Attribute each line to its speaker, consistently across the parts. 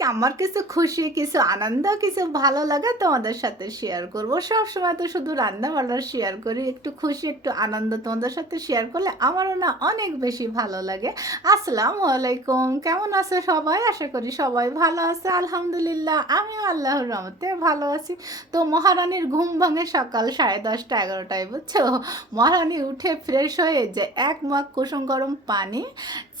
Speaker 1: আজকে আমার কিছু খুশি, কিছু আনন্দ, কিছু ভালো লাগে তোমাদের সাথে শেয়ার করব। সব সময় তো শুধু রান্না বান্না শেয়ার করি, একটু খুশি, একটু আনন্দ তোমাদের সাথে শেয়ার করলে আমারও না অনেক বেশি ভালো লাগে। আসসালামু আলাইকুম, কেমন আছে সবাই? আশা করি সবাই ভালো আছে, আলহামদুলিল্লাহ, আমিও আল্লাহর রহমতে ভালো আছি। তো মহারানীর ঘুম ভাঙে সকাল সাড়ে দশটা এগারোটায়, বুঝছ? মহারানী উঠে ফ্রেশ হয়ে যে এক মগ কুসুম গরম পানি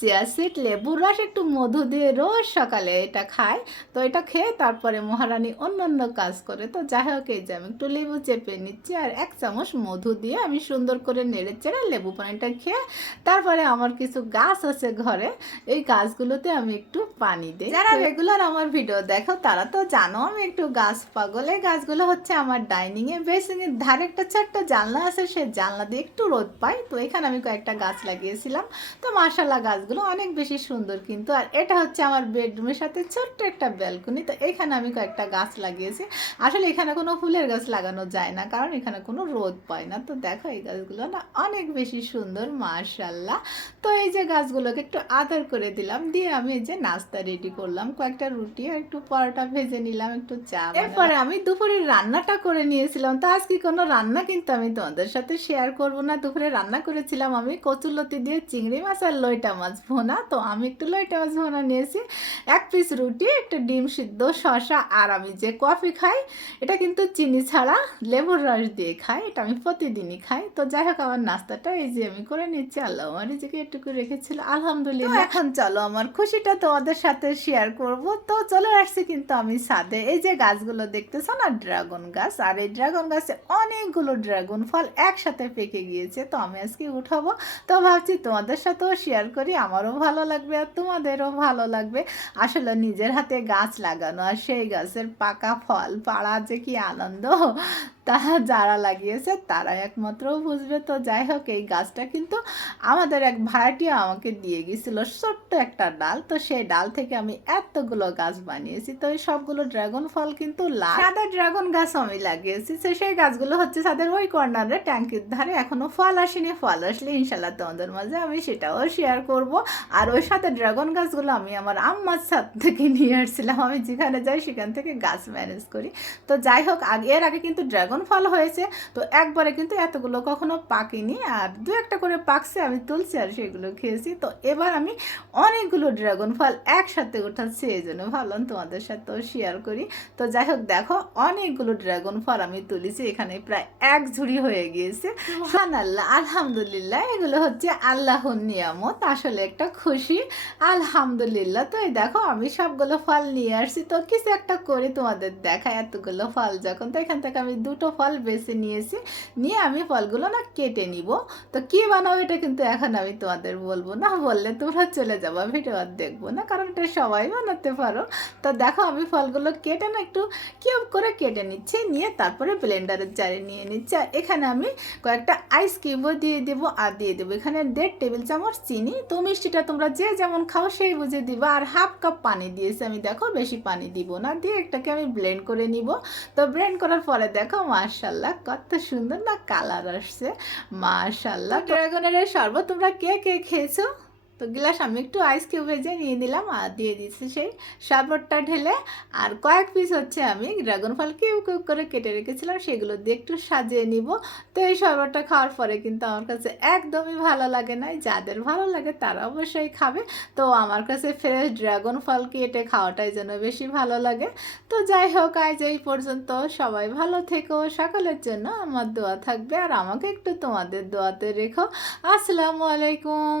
Speaker 1: চিয়া সিড লেবুর রস একটু মধু দিয়ে রোজ সকালে এটা খায় তো এটা খেয়ে তারপরে মহারানী অন্য অন্য কাজ করে। তো যাই হোক এই যে আমি একটু লেবু চেপে নিচ্ছি আর এক চামচ মধু দিয়ে আমি সুন্দর করে নেড়ে চেড়ে লেবু পানিটা খেয়ে তারপরে আমার কিছু গাছ আছে ঘরে এই গাছগুলোতে আমি একটু পানি দিই। যারা রেগুলার আমার ভিডিও দেখো তারা তো জানো আমি একটু গাছ পাগল। এই গাছগুলো হচ্ছে আমার ডাইনিং এ বেসিং এর ধারে একটা ছোট্ট জানলা আছে সেই জানলা দিয়ে একটু রোদ পাই তো এখানে আমি কয়েকটা গাছ লাগিয়েছিলাম। তো মাশাল্লাহ গাছগুলো অনেক বেশি সুন্দর কিন্তু, আর এটা হচ্ছে আমার বেডরুমের সাথে ছোট্ট একটা ব্যালকনি। তো এখানে আমি কয়েকটা গাছ লাগিয়েছি। আসলে এখানে কোনো ফুলের গাছ লাগানো যায় না, কারণ এখানে কোনো রোদ পায় না। তো দেখো, এই গাছগুলো না অনেক বেশি সুন্দর মাশাল্লাহ তো এই যে গাছগুলোকে একটু আদর করে দিলাম, দিয়ে আমি এই যে নাস্তা রেডি করলাম। কয়েকটা রুটি আর একটু পরোটা ভেজে নিলাম, একটু চা এরপরে আমি দুপুরের রান্নাটা করে নিয়েছিলাম। তো আজকে কোনো রান্না কিন্তু আমি তোমাদের সাথে শেয়ার করব না। দুপুরে রান্না করেছিলাম আমি কচুলতি দিয়ে চিংড়ি মাছ আর লইটা মাছ। ভোনা তো আমি একটু লইটা ভোনা নিয়েছি। এক পিস রুটি, একটা ডিম সিদ্ধ, শসা আর আমি যে কফি খাই, এটা কিন্তু চিনি ছাড়া লেবুর রস দিয়ে খাই, এটা আমি প্রতিদিনই খাই। তো যাই হোক, আমার নাস্তাটা এই যে আমি করে নিচ্ছি, আল্লাহ আমার নিজেকে একটুকু রেখেছিল, আলহামদুলিল্লাহ। এখন চলো, আমার খুশিটা তোমাদের সাথে শেয়ার করব। তো চলে আসছি কিন্তু আমি সাদে এই যে গাছগুলো দেখতেছো না, ড্রাগন গাছ, আর এই ড্রাগন গাছে অনেকগুলো ড্রাগন ফল একসাথে পেকে গিয়েছে, তো আমি আজকে উঠাবো। তো ভাবছি তোমাদের সাথেও শেয়ার করি আমারও ভালো লাগবে আর তোমাদেরও ভালো লাগবে। আসলে নিজের হাতে গাছ লাগানো আর সেই গাছের পাকা ফল পাড়া যে কি আনন্দ, তা যারা লাগিয়েছে তারা একমাত্র বুঝবে। তো যাই হোক, এই গাছটা কিন্তু আমাদের এক ভাড়াটিয়া আমাকে দিয়ে গেছিল ছোট্ট একটা ডাল। তো সেই ডাল থেকে আমি এতগুলো গাছ বানিয়েছি। তো এই সবগুলো ড্রাগন ফল কিন্তু সাদা ড্রাগন গাছ আমি লাগিয়েছি। তো সেই গাছগুলো হচ্ছে তাদের ওই কর্নারে ট্যাঙ্কির ধারে। এখনও ফল আসেনি, ফল আসলে ইনশাল্লাহ তোমাদের মাঝে আমি সেটাও শেয়ার করব। আর ওই সাথে ড্রাগন গাছগুলো আমি আমার আম্মার ছাদ থেকে নিয়ে আসছিলাম। আমি যেখানে যাই সেখান থেকে গাছ ম্যানেজ করি। তো যাই হোক আগে এর আগে কিন্তু ড্রাগন ফল হয়েছে। তো একবারে কিন্তু এতগুলো কখনো পাকিনি আর দু একটা করে পাকছে আমি তুলছি আর সেগুলো খেয়েছি। তো এবার আমি অনেকগুলো ড্রাগন ফল একসাথে উঠাচ্ছি এই জন্য ভাবলাম তোমাদের সাথেও শেয়ার করি। তো যাই হোক দেখো অনেকগুলো ড্রাগন ফল আমি তুলেছি। এখানে প্রায় এক ঝুড়ি হয়ে গিয়েছে। আল্লাহ আলহামদুলিল্লাহ এগুলো হচ্ছে আল্লাহর নিয়ামত। আসলে একটা খুশি। আলহামদুলিল্লাহ। তো এই দেখো, আমি সবগুলো ফল নিয়ে আসছি। তো কিছু একটা করে তোমাদের দেখা এতগুলো ফল যখন, তো এখান থেকে আমি দুটো ফল বেছে নিয়েছি। নিয়ে আমি ফলগুলো না কেটে নিব। তো কি বানাবো এটা কিন্তু এখন আমি তোমাদের বলব না। বললে তোমরা চলে যাব ভিডিও আর দেখব না। কারণ এটা সবাই বানাতে পারো। তো দেখো, আমি ফলগুলো কেটে না একটু কিউব করে কেটে নিচ্ছি। নিয়ে তারপরে ব্লেন্ডারের জারে নিয়ে নিচ্ছি। আর এখানে আমি কয়েকটা আইস দিয়ে দেবো আর দিয়ে দেবো। এখানে দেড় টেবিল চামচ চিনি। তো মিষ্টিটা তোমরা যে যেমন খাও সেই বুঝে দিবা। আর হাফ কাপ পানি দিয়েছি আমি, দেখো বেশি পানি দিব না। দিয়ে একটাকে আমি ব্লেন্ড করে নিব। তো ব্লেন্ড করার পরে দেখো মার্শাল্লাহ কত সুন্দর না কালার আসছে। মার্শাল্লাহ ড্রাগনের শরবত তোমরা কে কে খেয়েছো? তো গ্লাস আমি একটু আইস ভেজে নিয়ে নিলাম আর দিয়ে দিচ্ছি সেই শরবতটা ঢেলে। আর কয়েক পিস হচ্ছে আমি ড্রাগন ফল কিউ কিউ করে কেটে রেখেছিলাম, সেগুলো দিয়ে একটু সাজিয়ে নিব। তো এই শরবতটা খাওয়ার পরে কিন্তু আমার কাছে একদমই ভালো লাগে না যাদের ভালো লাগে তারা অবশ্যই খাবে। তো আমার কাছে ফ্রেশ ড্রাগন ফল কেটে খাওয়াটাই যেন বেশি ভালো লাগে। তো যাই হোক, আজ এই পর্যন্ত। সবাই ভালো থেকো, সকলের জন্য আমার দোয়া থাকবে। আর আমাকে একটু তোমাদের দোয়াতে রেখো। আসসালামু আলাইকুম।